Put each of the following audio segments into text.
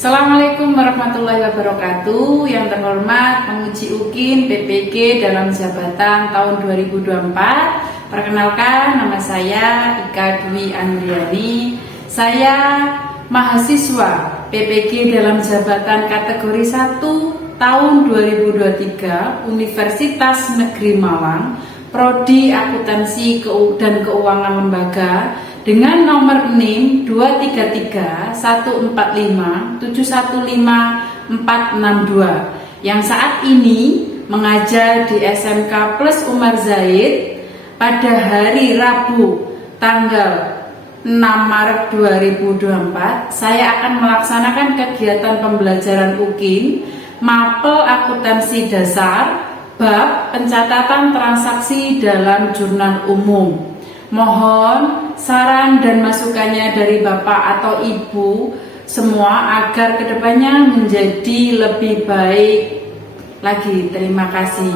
Assalamualaikum warahmatullahi wabarakatuh. Yang terhormat penguji UKIN PPG dalam jabatan tahun 2024. Perkenalkan, nama saya Ika Dwi Andriani. Saya mahasiswa PPG dalam jabatan kategori 1 tahun 2023 Universitas Negeri Malang, Prodi Akuntansi dan Keuangan Lembaga dengan nomor NIM 23315715462 yang saat ini mengajar di SMK Plus Umar Zaid. Pada hari Rabu tanggal 6 Maret 2024 saya akan melaksanakan kegiatan pembelajaran UKIN Mapel Akuntansi Dasar bab pencatatan transaksi dalam jurnal umum. Mohon saran dan masukannya dari Bapak atau Ibu semua agar kedepannya menjadi lebih baik lagi. Terima kasih.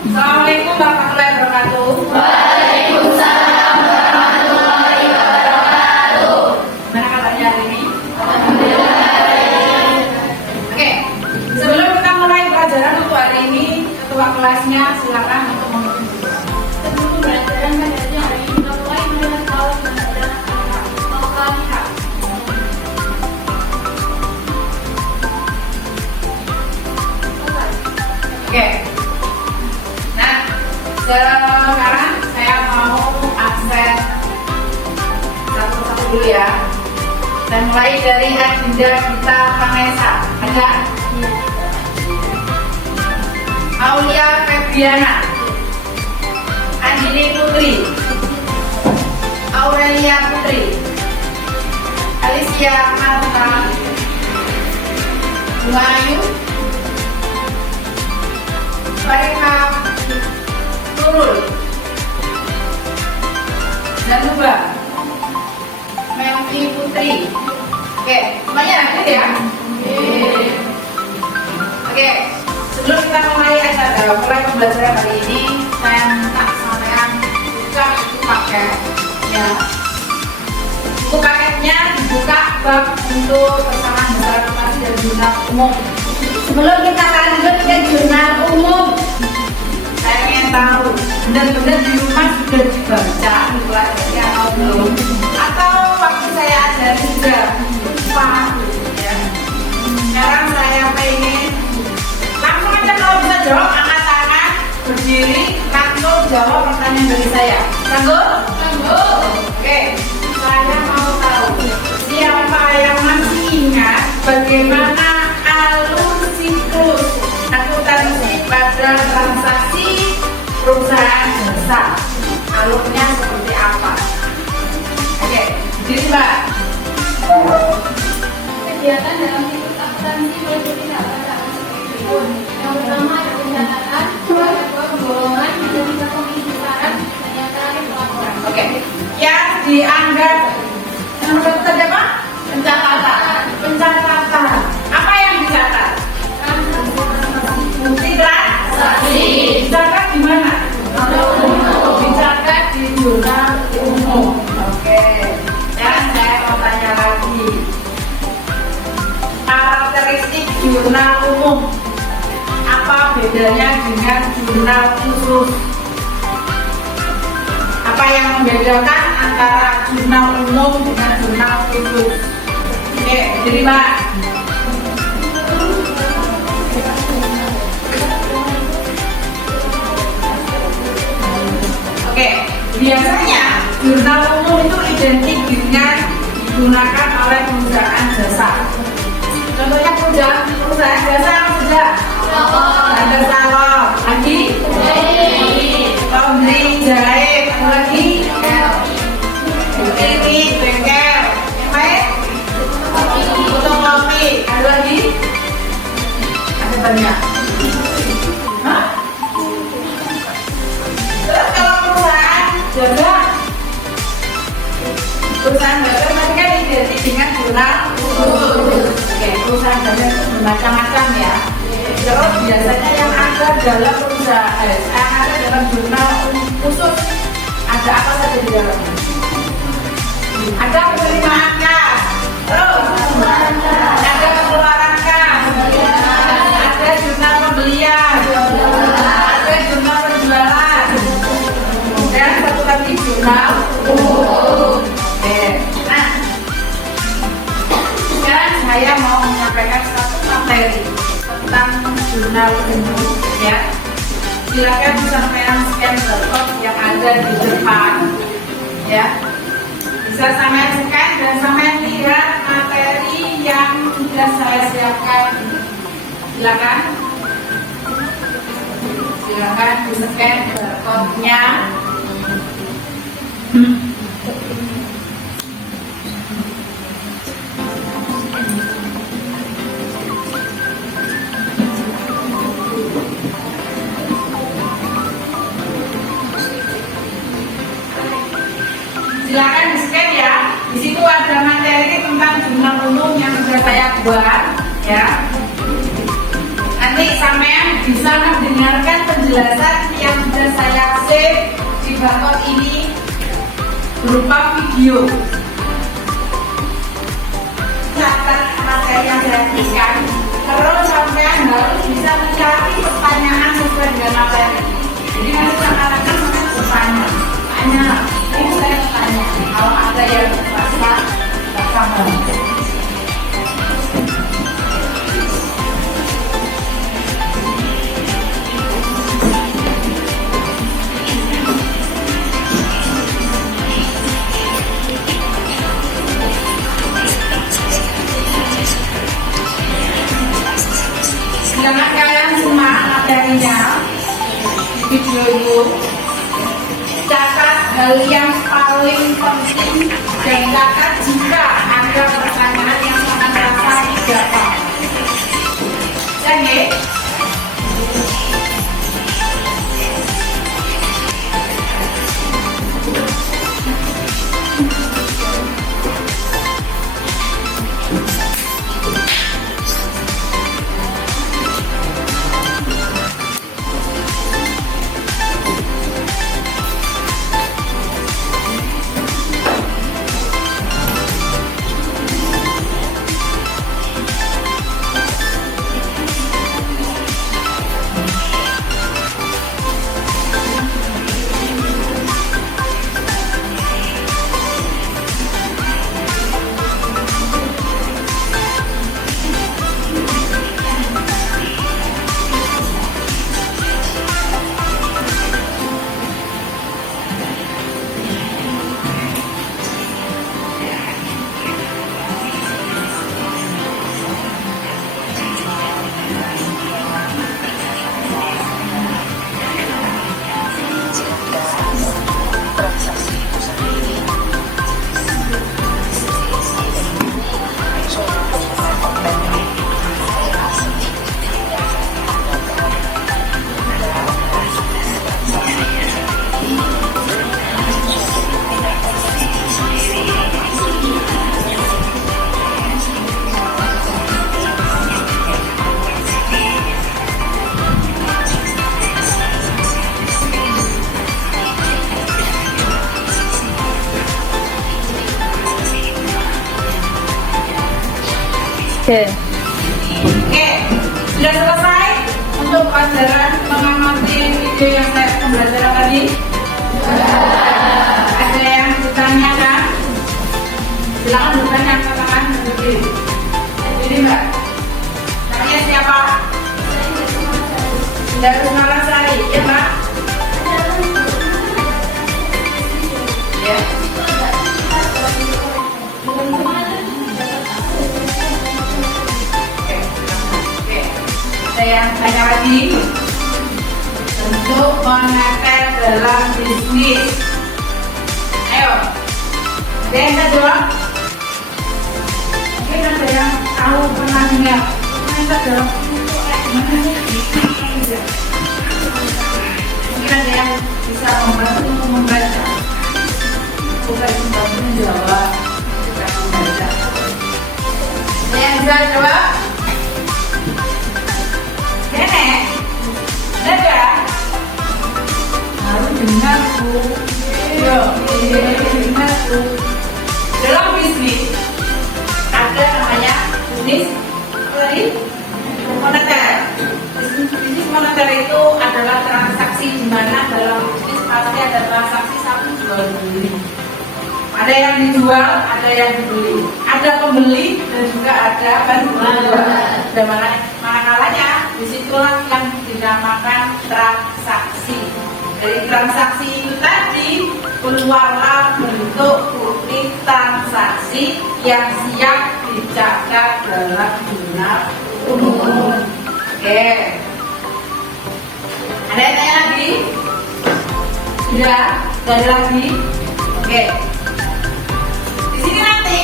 Assalamualaikum warahmatullahi wabarakatuh. Waalaikumsalam warahmatullahi wabarakatuh. Gimana kabarnya hari ini? Alhamdulillah. Oke, sebelum kita mulai pelajaran untuk hari ini, ketua kelasnya silakan untuk memimpin. Sebelum pembelajaran pada hari ini, kita mulai dengan tahu pembelajaran Al-Fatihah. Oke. Nah, sekarang saya mau absen satu-satu dulu ya. Dan mulai dari agenda kita Vanessa. Ada Aulia Febriana, Andini Putri, Aurelia Putri, Alicia Marta, Bunga Ayu, Farika Turul, Zanuba, Melvi Putri. Oke, semuanya hadir ya? Oke, sebelum kita mulai pembelajaran hari ini, saya minta sampean buka buku paket ya. Buku paketnya dibuka bab untuk persamaan besar akuntansi dan jurnal umum. Sebelum kita lanjut ke jurnal umum, saya ingin tahu benar-benar di rumah sudah dibaca pelajarannya atau belum, atau waktu saya ajari sudah lupa ya. Sekarang saya pengen langsung aja, kalau bisa jawab angkat tangan, berdiri, langsung jawab pertanyaan dari saya. Sanggup? Sanggup. Oke, saya mau tahu siapa yang masih ingat bagaimana alur siklus akuntansi pada transaksi perusahaan besar. Alurnya seperti apa? Oke, jadi Mbak. Kegiatan dalam siklus akuntansi meliputi pada berikut. Yang pertama ada pencatatan, yang kedua penggolongan, yang ketiga pengisi syarat, dan yang terakhir pelaporan. Oke, yang dianggap yang tadi apa? Pencatatan. Pencatatan. Apa yang dicatat? Bukti transaksi. Dicatat di mana? Dicatat di jurnal umum. Oke. Dan saya mau tanya lagi. Karakteristik jurnal umum. Apa bedanya dengan jurnal khusus? Apa yang membedakan antara jurnal umum dengan jurnal khusus? Oke, jadi Mbak. Oke, biasanya jurnal umum itu identik dengan digunakan oleh perusahaan jasa. Contohnya perusahaan jasa apa saja? Ada salon, lagi laundry, jahit, lagi jurnal? Oke, perusahaan dana itu bermacam-macam ya. Terus biasanya yang ada dalam perusahaan, yang ada dalam jurnal khusus, ada apa saja di dalamnya? Ada penerimaan kas, terus ada pengeluaran kas, ada jurnal pembelian, ada jurnal penjualan, dan satu lagi jurnal. Oke. Nah, sekarang saya mau menyampaikan satu materi tentang jurnal gendut ya. Silakan bisa scan barcode yang ada di depan ya. Bisa sampean scan dan sampean lihat materi yang sudah saya siapkan. Silakan di scan barcode-nya. Silakan di scan ya. Di situ ada materi tentang jurnal umum yang sudah saya buat ya. Nanti sampean bisa mendengarkan penjelasan yang sudah saya save di barcode ini berupa video. Catat materi yang saya berikan. Terus sampean harus bisa mencari pertanyaan sesuai dengan materi. Jadi nanti sampean bertanya. Ini saya tanya, kalau ada yang merasa tidak paham. Silakan kalian simak materinya di video itu. Catat hal yang paling penting dan catat jika ada pertanyaan yang sangat rasa tidak paham. Oke. Oke, sudah selesai untuk pelajaran mengamati video yang saya pembelajaran tadi. Ada yang ditanyakan? Silakan bertanya, katakan berdiri. Ini Mbak. Namanya siapa? Dari Malasari, ya Mbak? Ya. Yang tanya lagi untuk moneter dalam bisnis. Ayo, ada yang tak jawab? Mungkin ada yang tahu pernah dengar moneter dalam bisnis. Mungkin ada yang bisa membantu untuk membaca, bukan membantu menjawab, bukan membaca. bisa jawab? Nenek? Dada? Harus dengar tuh. Dengar tuh. Dalam bisnis ada namanya bisnis moneter. Bisnis moneter itu adalah transaksi di mana dalam bisnis pasti ada transaksi satu jual beli. Ada yang dijual, ada yang dibeli. Ada pembeli dan juga ada penjual. Dan mana-kalanya disitulah yang dinamakan transaksi. Dari transaksi itu tadi keluarlah bentuk bukti transaksi yang siap dicatat dalam jurnal umum. Oke. Ada yang tanya lagi? Sudah? Tidak ada lagi? Oke. Di sini nanti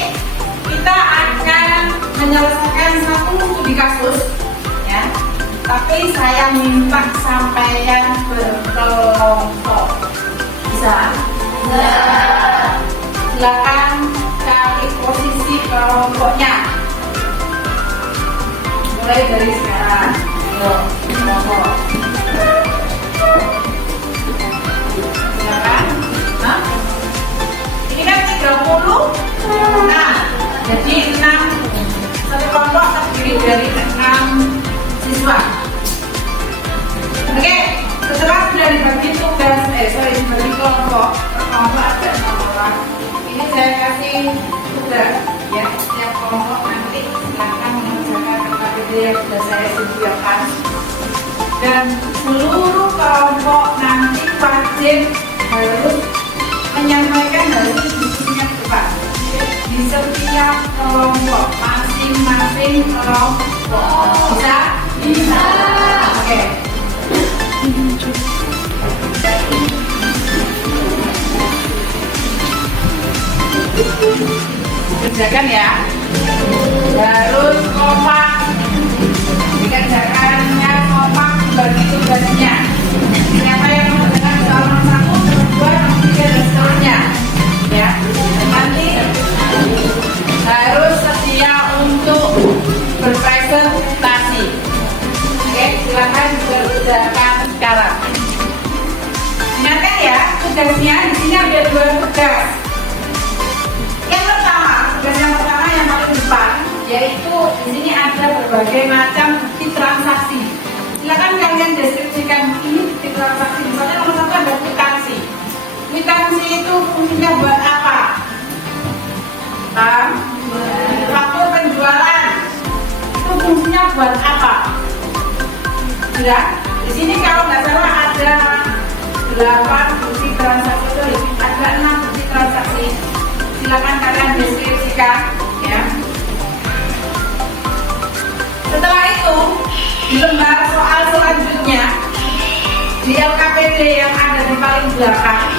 kita akan menyelesaikan satu studi kasus, ya. Tapi saya minta sampeyan berkelompok. Bisa? Bisa. Silakan cari posisi kelompoknya. Mulai dari sekarang. Yuk, kelompok. Silakan. Nah, ini kan 30. Nah, jadi 6. Satu kelompok terdiri dari 6 siswa. Oke, setelah sudah dibagi tugas, dibagi kelompok ada 6 orang. Ini saya kasih tugas, ya, setiap kelompok nanti silakan mengerjakan KPD yang sudah saya sediakan. Dan seluruh kelompok nanti wajib harus menyampaikan hasil diskusinya ke depan. Di setiap kelompok, masing-masing kelompok. Bisa? Bisa. Oke. Kerjakan ya. Harus kompak. Dikerjakannya kompak bagi tugasnya. Siapa yang mengerjakan soal nomor 1, nomor 2, nomor 3 dan seterusnya. Ya. Nanti harus sedia untuk berpresentasi. Oke, silakan dikerjakan sekarang. Ingatkan ya, tugasnya di sini ada 2 tugas. Tugas yang pertama yang paling depan, yaitu di sini ada berbagai macam bukti transaksi. Silakan kalian deskripsikan ini bukti transaksi. Misalnya nomor 1 ada kwitansi. Kwitansi itu fungsinya buat apa? Faktur penjualan itu fungsinya buat apa? Sudah? Di sini kalau nggak salah ada 8 bukti transaksi, ada 6 bukti transaksi. Silakan kalian deskripsikan, ya. Setelah itu di lembar soal selanjutnya di LKPD yang ada di paling belakang,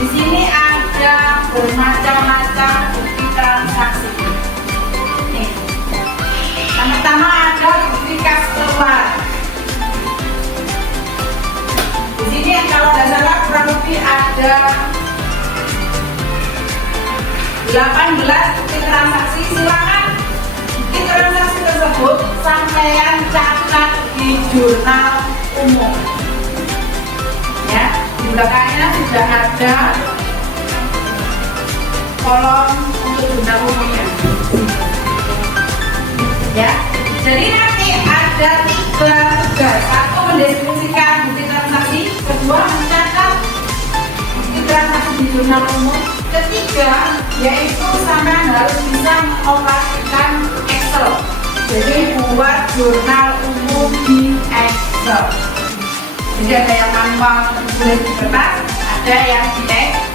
di sini ada bermacam-macam bukti transaksi. Nih, yang pertama ada bukti kas keluar. Di sini kalau tidak salah kurang lebih ada 18 bukti transaksi. Silakan bukti transaksi tersebut sampean catat di jurnal umum. Ya, di belakangnya sudah ada kolom untuk jurnal umumnya. Ya, jadi nanti ada 3 tugas. 1 mendeskripsikan bukti transaksi, kedua mencatat bukti transaksi di jurnal umum. Ketiga, yaitu sampean harus bisa mengoperasikan Excel. Jadi buat jurnal umum di Excel. Jadi ada yang manual tulis di kertas, ada yang di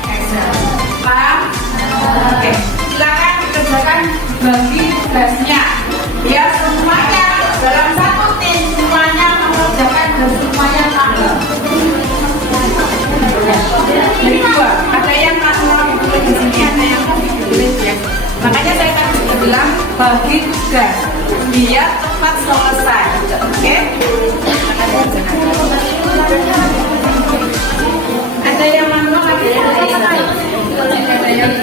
Excel. Paham? Oke. Silakan dikerjakan bagi tugasnya. Biar semuanya dalam satu tim semuanya mengerjakan dan semuanya sama. Jadi 2, ada yang manual ditulis di sini, ada yang ditulis ya. Makanya saya tadi sudah bilang bagi tugas biar cepat selesai. Oke? Ada yang manual lagi? Ada yang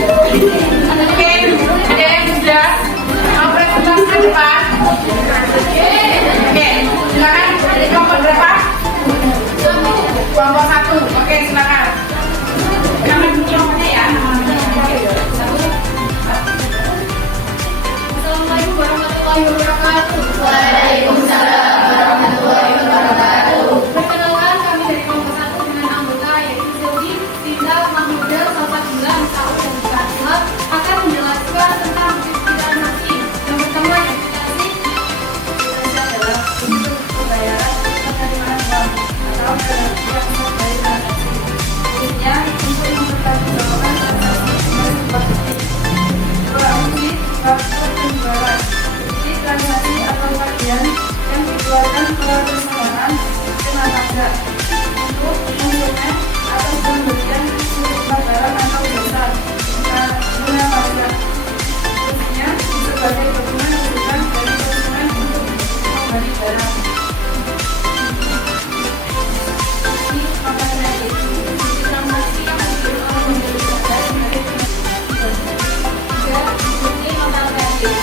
Oke, ada yang sudah mau presentasi ke depan? Oke, silakan. Dari kelompok berapa? Kelompok 1. Oke, silakan. Nama dulu kelompoknya ya. Assalamualaikum warahmatullahi wabarakatuh. Waalaikumsalam warahmatullahi wabarakatuh. Perkenalkan, kami dari kelompok 1 dengan anggota yaitu Silvi, Linda, Mahmudel, Salsabila, Saud, dan Fatima akan menjelaskan tentang bukti transaksi. Yang pertama, aplikasi adalah untuk pembayaran atau penerimaan uang atau transaksi dari transaksi. Khususnya untuk mempertanggungjawabkan transaksi sebagai sebuah bukti. Kedua, bukti waktu penjualan. Bukti transaksi atau bagian yang dikeluarkan keluar perusahaan kena pajak untuk konsumen atau pembelian sebuah barang atau jasa kena pajak. Khususnya sebagai dokumen rujukan dari konsumen untuk membeli barang. Ini maka kredit. Bukti transaksi yang dikirim oleh pembeli barang sebagai tiga, bukti total kredit.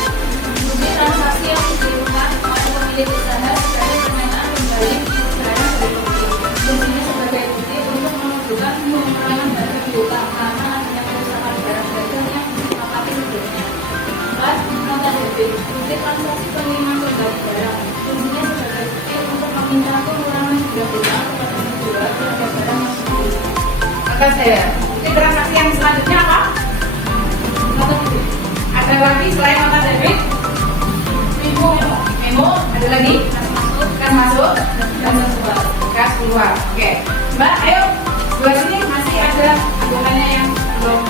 Bukti transaksi yang dikirimkan oleh pemilik usaha sebagai pernyataan kembali barang dari pembeli. Fungsinya sebagai bukti untuk menunjukkan pengurangan barang piutang karena adanya kerusakan barang dagang yang disepakati sebelumnya. 4. Nota debit. Bukti transaksi penerimaan kembali barang. Fungsinya sebagai bukti untuk meminta pengurangan biaya piutang kepada penjual terhadap barang yang dibeli. Maka saya. Bukti transaksi yang selanjutnya apa? Nota debit. Ada lagi selain nota debit? Memo. Ada lagi? Kas masuk dan kas keluar. Oke, Mbak, ayo dua sini masih ada anggotanya yang belum.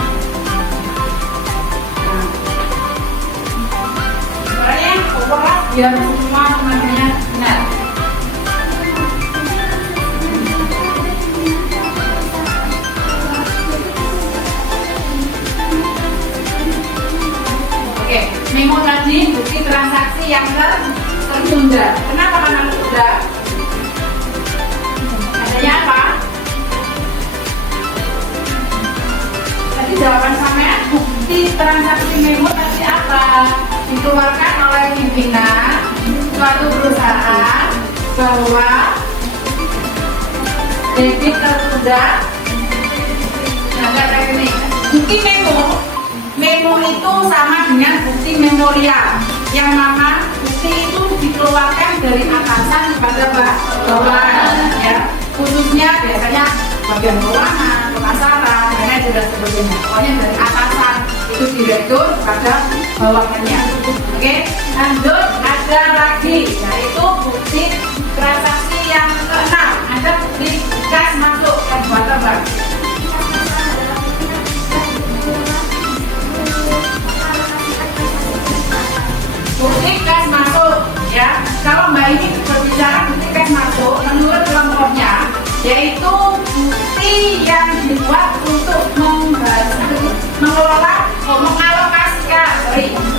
Suaranya kokoh lah biar semua teman-temannya benar. Oke, memo tadi bukti transaksi yang tertunda. Kenapa karena tertunda? Adanya apa? Tadi jawaban saya bukti transaksi memo tadi apa? Dikeluarkan oleh pimpinan suatu perusahaan bahwa debit tertunda. Nah, kayak gini. Bukti memo itu sama dengan bukti memorial, yang mana bukti itu dikeluarkan dari atasan kepada bawahan, ya. Khususnya biasanya bagian keuangan, pemasaran, manajer dan sebagainya. Pokoknya dari atasan itu direktur kepada bawahannya. Oke, lanjut ada lagi, yaitu bukti transaksi yang keenam. Ada bukti kas masuk dan watermark. Bukti kas masuk, ya. Kalau Mbak ini berbicara bukti kas masuk, menurut kelompoknya, yaitu bukti yang dibuat untuk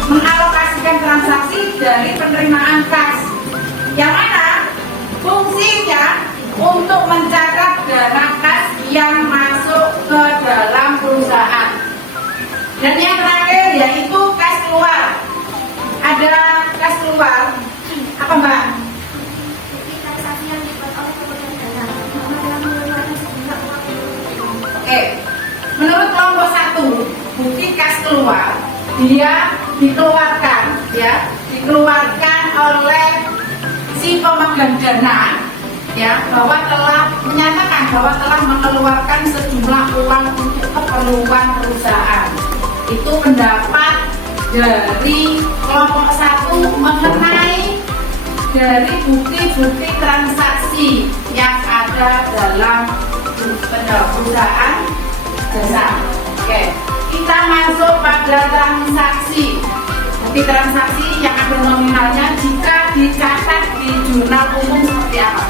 mengalokasikan transaksi dari penerimaan kas. Yang mana fungsinya untuk mencatat dana kas yang masuk ke dalam perusahaan. Dan yang terakhir yaitu kas keluar. Ada kas keluar, apa Mbak? Oke, menurut kelompok 1, bukti kas keluar, dia dikeluarkan oleh si pemegang dana, ya, bahwa telah menyatakan bahwa telah mengeluarkan sejumlah uang untuk keperluan perusahaan. Itu pendapat dari kelompok 1 mengenai dari bukti-bukti transaksi yang ada dalam perusahaan jasa. Oke, kita masuk pada transaksi. Bukti transaksi yang ada nominalnya jika dicatat di jurnal umum seperti apa?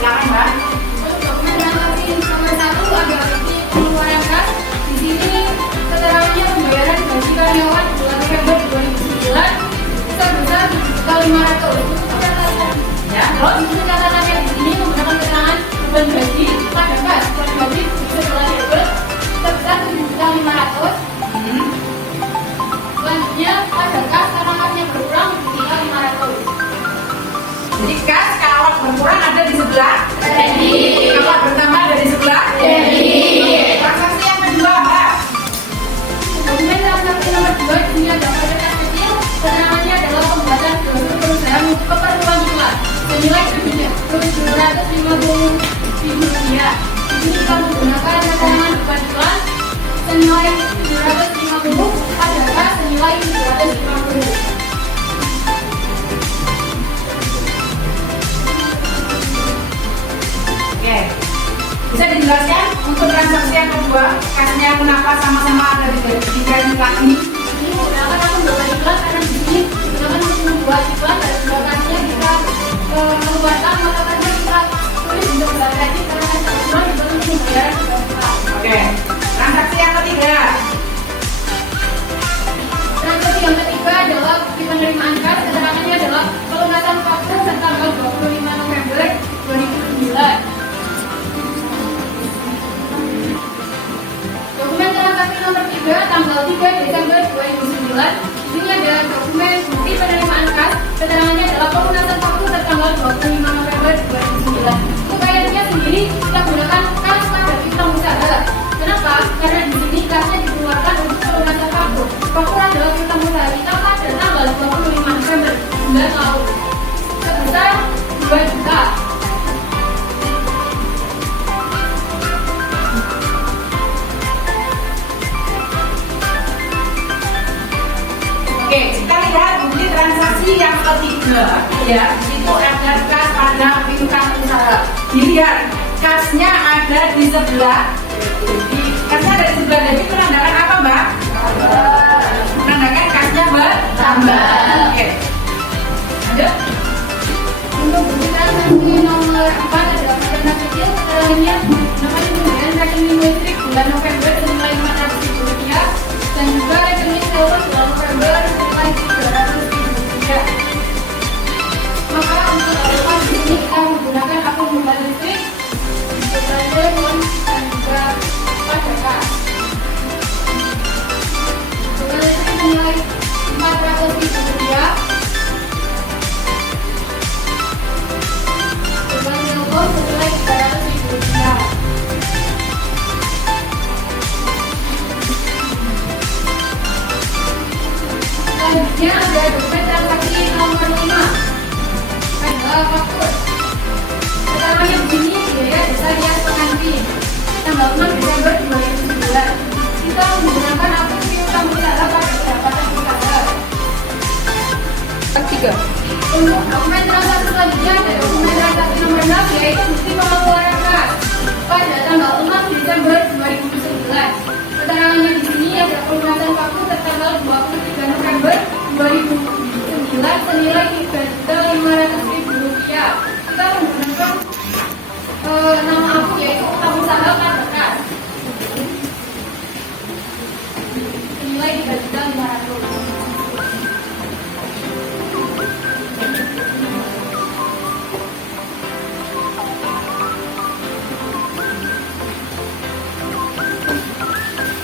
Silakan Mbak. Dokumen transaksi nomor 1 adalah bukti pengeluaran kas. Di sini keterangannya pembayaran gaji karyawan bulan November 2009 sebesar 500. Ya, terus Untuk catatannya di sini menggunakan keterangan beban gaji pada kas. Beban gaji setelah label sebesar 7.500. sebelah? Ready. Kalau bertambah dari sebelah? Ready. Transaksi yang kedua, Mbak. Dokumen transaksi nomor 2 isinya daftar data kecil. Keterangannya adalah pembuatan brosur perusahaan untuk keperluan iklan senilai Rp750.000. Ini kita menggunakan keterangan bukan iklan senilai 750, pajaka senilai 750. Oke. Bisa dijelaskan untuk transaksi yang kedua, kasnya kenapa sama-sama ada di garis iklan ini? Ini menggunakan aku membuat iklan karena di sini menggunakan untuk membuat iklan dan belakangnya kita membuatkan makanan kita tulis untuk belakangnya karena kan teman-teman itu untuk membayar iklan. Oke. Transaksi yang ketiga. Transaksi yang ketiga adalah bukti penerimaan kas. Keterangannya adalah pelunasan faktur tanggal 25 November 2009. Dokumen transaksi nomor 3 tanggal 3 Desember 2009. Ini ada dokumen bukti penerimaan kas. Keterangannya adalah pelunasan faktur tanggal 25 November 2009. Kekayanya sendiri kita gunakan kas pada piutang usaha. Kenapa? Karena di sini kasnya dikeluarkan untuk pelunasan faktur. Faktur adalah piutang usaha kita pada tanggal 25 November 9 lalu sebesar 2 juta. Oke, kita lihat bukti transaksi yang ketiga, ya. Itu ada kas pada piutang usaha. Dilihat, kasnya ada di sebelah. Kasnya ada di sebelah debit menandakan apa, Mbak? Menandakan kasnya bertambah. Oke. Lanjut. Untuk bukti transaksi nomor 4 adalah pembayaran kecil. Keterangannya namanya pembayaran rekening listrik bulan November senilai Rp500.000 dan juga rekening sewa bulan November senilai Rp300.000. Maka untuk alasan di sini kita menggunakan akun pembayaran listrik, telepon dan juga pajaka. Pembayaran listrik senilai Rp400.000. Beban telepon senilai Rp300.000. Selanjutnya ada dokumen transaksi nomor 5 adalah faktur. Keterangannya begini, biaya jasa rias pengantin tanggal 6 Desember 2009. Kita menggunakan akun piutang usaha pada pendapatan usaha. Untuk dokumen transaksi selanjutnya ada dokumen transaksi nomor 6 yaitu bukti pengeluaran kas pada tanggal 6 Desember 2009. Keterangannya di sini ada pelunasan faktur tertanggal 23 November 2009 senilai Rp3.500.000. Kita menggunakan nama akun yaitu utang usaha pada kas senilai Rp3.500.000.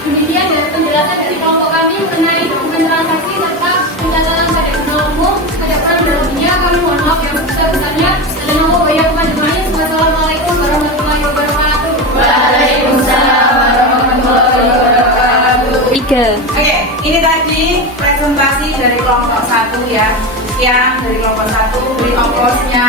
Demikian dari penjelasan dari kelompok kami mengenai dokumen transaksi serta pencatatan pada jurnal umum. Ada kurang lebihnya kami mohon maaf yang sebesar-besarnya. Wassalamualaikum warahmatullahi wabarakatuh. Waalaikumsalam warahmatullahi wabarakatuh. Oke, ini tadi presentasi dari kelompok 1 ya. Yang dari kelompok 1 beri ongkosnya.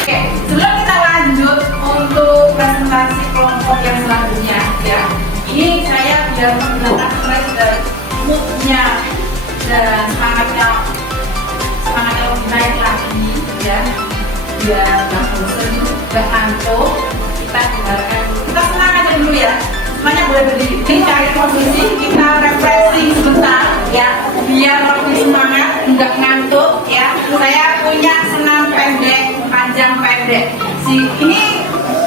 Oke, sebelum kita lanjut untuk presentasi kelompok yang selanjutnya ya. Ini saya biar menggunakan moodnya dan semangatnya lebih naik lagi ya. Biar nggak bosan, nggak ngantuk. Kita dengarkan dulu. Kita senang aja dulu ya. Semuanya boleh berdiri. Ini cari posisi, kita refreshing sebentar ya. Biar lebih semangat, nggak ngantuk ya. Saya punya senam pendek, panjang pendek. Ini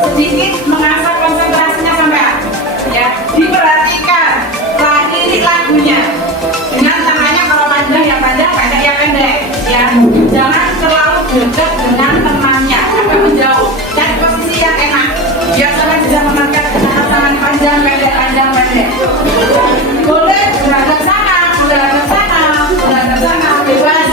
sedikit mengasah konsentrasinya sampean ya. Diperhatikan lirik lagunya dengan tangannya kalau panjang ya panjang, pendek ya pendek ya. Jangan terlalu dekat dengan temannya, agak menjauh. Cari posisi yang enak biar sampai bisa memakai tangan panjang pendek panjang pendek. Boleh berhadap sana, berhadap sana, berhadap sana, bebas.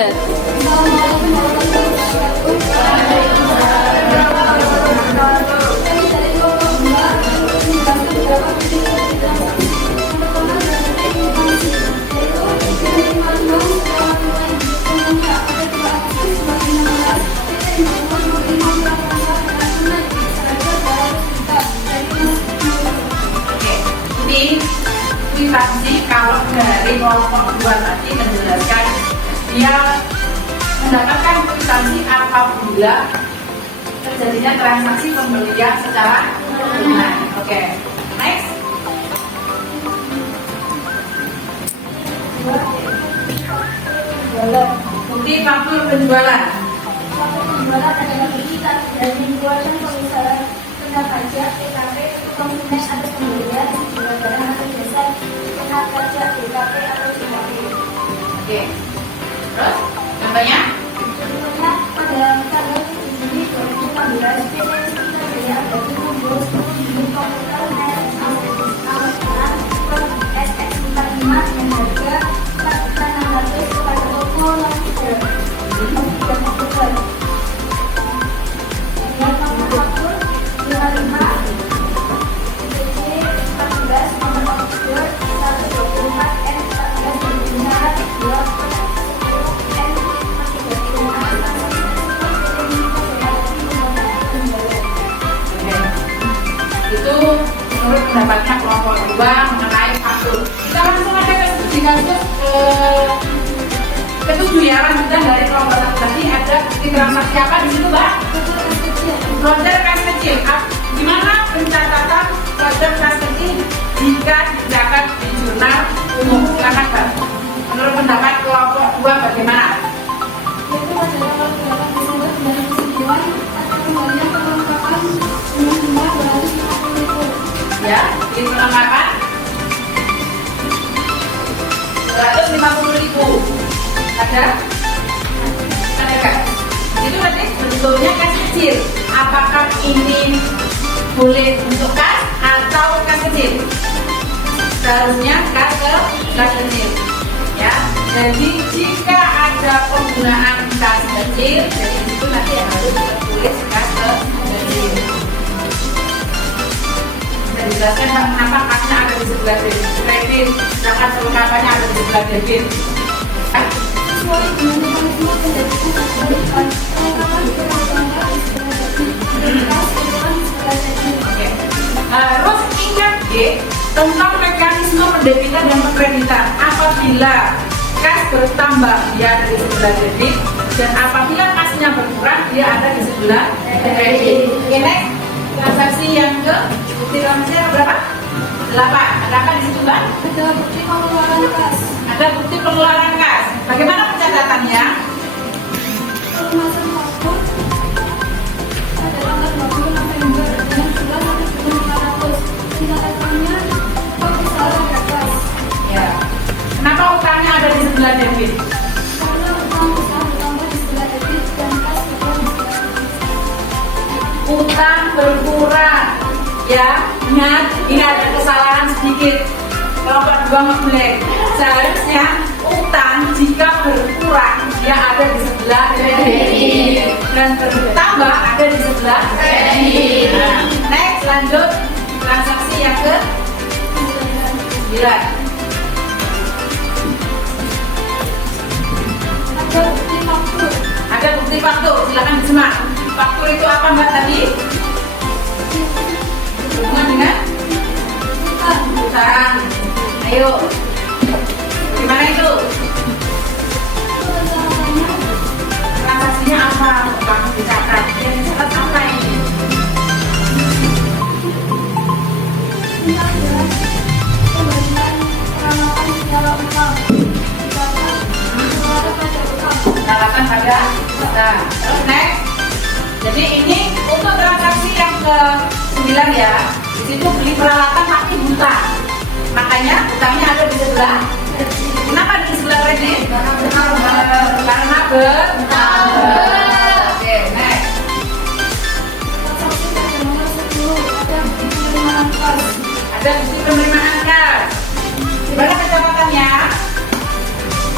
Assalamualaikum warahmatullahi wabarakatuh. Kami dari kelompok 2 menjelaskan beberapa prinsip transaksi. Yang pertama adalah akuntansi, yaitu penerimaan uang secara tunai. Contohnya ada dua akses sebagai nama PT Infoman menerima uang transfer dengan tunai seharga 200 juta dari Oke, ini kwitansi kalau dari kelompok 2 tadi menjelaskan dia mendapatkan kwitansi apabila terjadinya transaksi pembelian secara tunai. Oke, next. Bukti faktur penjualan. Faktur penjualan adalah bukti dan dikeluarkan pengusaha tentang pajak, TKP, konsumen atas pembelian sebuah barang atau jasa, pihak pajak, TKP atau JKP. Oke, terus contohnya? Contohnya pada tanggal 7 Juni 2016, PT Sekitar Jaya Abadi membuat 10 unit komputer Alat SX45 dengan harga 4.600 kepada toko Lampir. Yang faktur 55 PC 14 nomor faktur 124 N 14 berguna 2 N 35. Oke. Itu menurut pendapatnya kelompok 2 mengenai faktur. Kita langsung aja ke kasus ketujuh ya, lanjutan dari kelompok 1 tadi. Ada bukti transaksi apa di situ, Mbak? Voucher kas kecil. Gimana pencatatan voucher kas kecil jika dicatat di jurnal umum? Silakan, Mbak. Menurut pendapat kelompok 2 bagaimana? Yaitu pada tanggal 8 Desember 2009 ada kembalian perlengkapan dengan jumlah 250.000. Ya, di perlengkapan 250.000. Ada? Ada kan? Itu tadi bentuknya kas kecil. Apakah ini boleh untuk kas atau kas kecil? Seharusnya kas kecil. Ya. Jadi jika ada penggunaan kas kecil, jadi itu nanti harus tertulis kas kecil. Bisa dijelaskan Pak, kenapa kasnya ada di sebelah kredit, sedangkan perlengkapannya ada di sebelah debit? Sesuai dengan mekanisme pendebitan kembalikan perlengkapan perlengkapan di sebelah debit dan kas keuangan di sebelah kredit. Oke. Harus ingat tentang mekanisme pendebitan dan pengkreditan. Apabila kas bertambah dia ada di sebelah debit, dan apabila kasnya berkurang dia ada di sebelah kredit. Oke, next. Transaksi yang ke bukti transaksi berapa? 8. Ada apa di situ, Mbak? Ada bukti pengeluaran kas. Ada bukti pengeluaran kas. Bagaimana pencatatannya? Pelunasan faktur pada tanggal 20 November dengan jumlah 1.500. Pencatatannya kok bisa ada kas. Ya. Kenapa utangnya ada di sebelah debit? Karena utang bisa bertambah di sebelah debit dan kas berkurang di sebelah kredit. Utang berkurang. Ya, ingat, ini ada kesalahan sedikit. Kelompok 2 ngeblank. Seharusnya utang jika berkurang dia ada di sebelah debit dan bertambah ada di sebelah kredit. Nah, next lanjut transaksi yang ke 9. Ada bukti faktur. Ada bukti faktur, silakan disimak. Faktur itu apa, Mbak, tadi? Hubungan dengan utang. Ayo, gimana itu? Transaksinya apa? Kamu dicatat. Yang dicatat apa ini? Ini adalah pemberian perawatan segala utang. Misalkan pengeluaran pada utang. Penalakan pada utang. Terus next. Jadi ini untuk transaksi yang ke 9 ya. Di situ beli peralatan tapi buta. Makanya utangnya ada di sebelah. Kenapa di sebelah kredit? Karena bertambah. Oke, next. Transaksi pada nomor 10 ada bukti penerimaan kas. Ada bukti penerimaan kas. Gimana pencatatannya?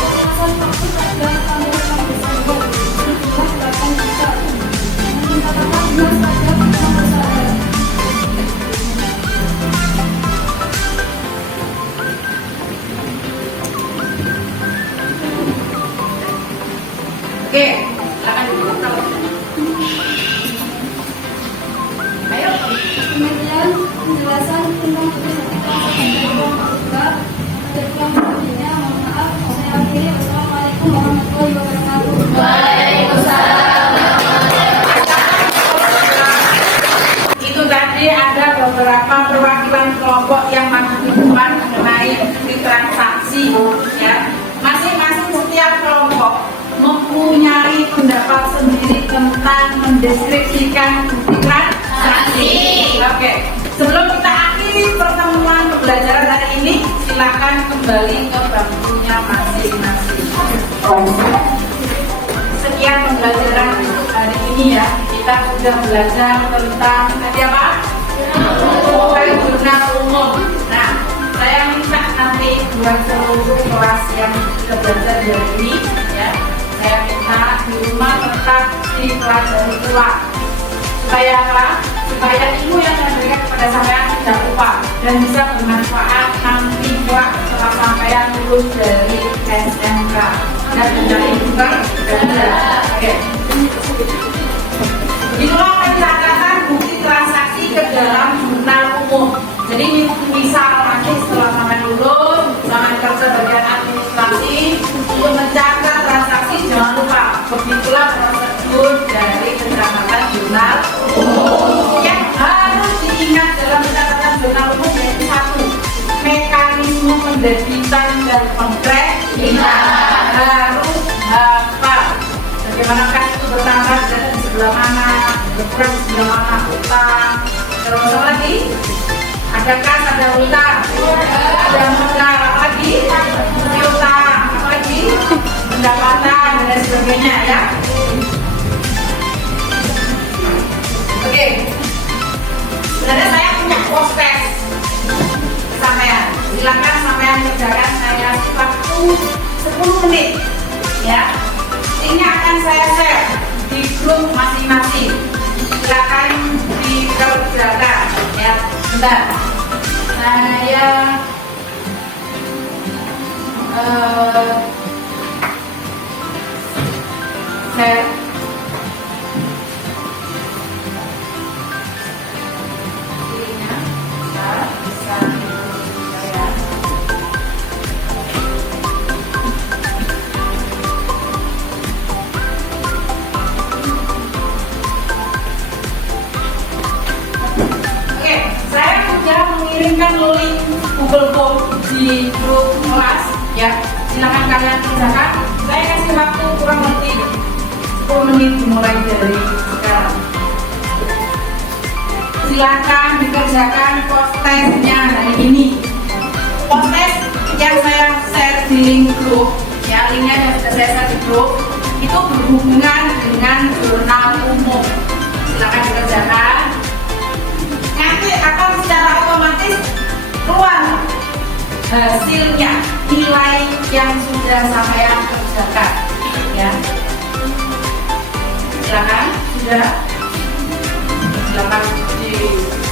Pelunasan faktur pada tanggal Oke, silakan dibuka. Ayo. Kemudian penjelasan tentang sertifikat dari uang terbuka. Ada kurang lebihnya, mohon maaf. Saya akhiri. Wassalamualaikum warahmatullahi wabarakatuh. Waalaikumsalam. Itu tadi ada beberapa perwakilan kelompok yang menentukan mengenai bukti transaksi, ya. Masing-masing setiap kelompok mempunyai pendapat sendiri tentang mendeskripsikan bukti transaksi. Oke, sebelum kita akhiri pertemuan pembelajaran hari ini, silakan kembali ke bangkunya masing-masing. Sekian pembelajaran untuk hari ini ya. Kita sudah belajar tentang tadi apa? Jurnal umum. Nah, saya minta nanti buat seluruh kelas yang sudah belajar hari ini, ya, saya minta di rumah tetap dipelajari ulang. Supaya apa? Supaya ilmu yang saya berikan kepada sampean tidak lupa dan bisa bermanfaat nanti kelak setelah sampean lulus dari SMK dan mencari juga kerja. Oke. Itulah pencatatan bukti transaksi ke dalam jurnal umum. Jadi misal nanti setelah sampai lulus, sampai kerja bagian administrasi, untuk mencatat transaksi jangan lupa. Begitulah prosedur dari pencatatan jurnal umum. Yang harus diingat dalam pencatatan jurnal umum yaitu satu, mekanisme pendebitan dan pengkreditan harus hafal. Bagaimanakah itu bertambah dan di sebelah mana, berkurang di sebelah mana utang. Terus apa lagi? Ada kas, ada utang, ada modal, apa lagi? Utang, apa lagi? Pendapatan dan sebagainya ya. Oke. Sebenarnya saya punya proses sampean. Silakan sampean kerjakan, saya kasih waktu 10 menit ya. Ini akan saya share di grup masing-masing. Silakan dikerjakan ya. Bentar. Saya share linknya. Bisa saya. Saya sudah mengirimkan link Google Form di grup kelas ya. Silakan kalian kerjakan. Saya kasih waktu kurang lebih 10 menit dimulai dari sekarang. Silakan dikerjakan post testnya hari ini. Post test yang saya share di link grup ya, linknya yang sudah saya share di grup itu berhubungan dengan jurnal umum. Silakan dikerjakan. Nanti akan secara otomatis keluar hasilnya, nilai yang sudah sampean kerjakan ya. Silakan sudah, silakan dikerjakan.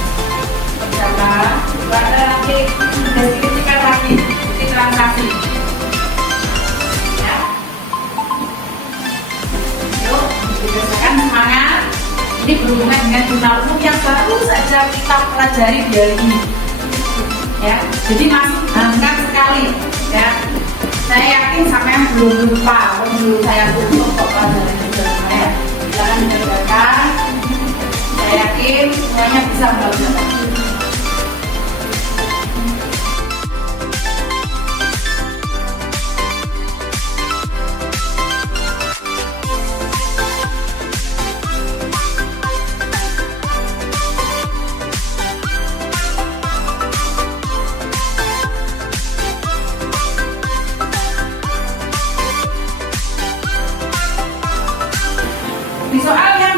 Ada nanti deskripsikan lagi di transaksi ya. Yuk dikerjakan, semangat. Ini berhubungan dengan jurnal umum yang baru saja kita pelajari di hari ini ya, jadi masih hangat sekali ya. Saya yakin sampean belum lupa dulu saya tutup kok pelajaran jurnal saya. Silakan dikerjakan, saya yakin semuanya bisa melakukan. Di soal yang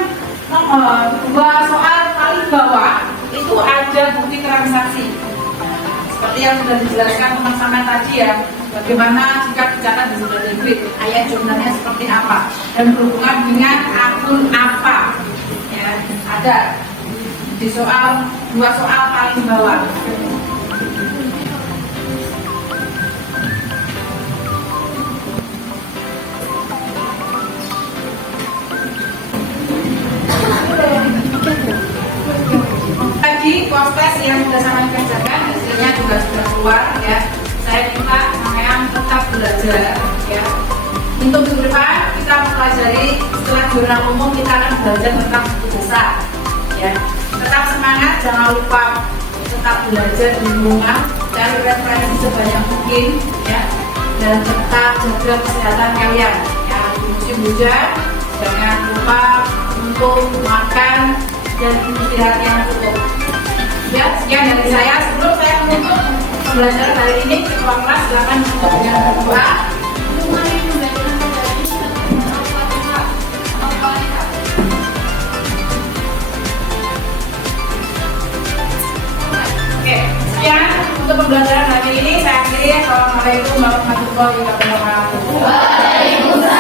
dua soal paling bawah itu ada bukti transaksi. Seperti yang sudah dijelaskan teman-teman tadi ya, bagaimana jika dicatat di jurnal debit, ayat jurnalnya seperti apa dan berhubungan dengan akun apa. Ya, ada di soal dua soal paling bawah. Untuk minggu depan kita mempelajari setelah jurnal umum, kita akan belajar tentang buku besar. Ya, tetap semangat, jangan lupa tetap belajar di rumah, cari referensi sebanyak mungkin, ya, dan tetap jaga kesehatan kalian. Ya, di musim hujan jangan lupa untuk makan dan istirahat yang cukup. Ya, sekian dari saya. Sebelum saya menutup pembelajaran hari ini, ketua kelas silakan untuk dengan berdoa. Oke, sekian untuk pembelajaran hari ini. Saya akhiri. Assalamualaikum warahmatullahi wabarakatuh. Waalaikumsalam.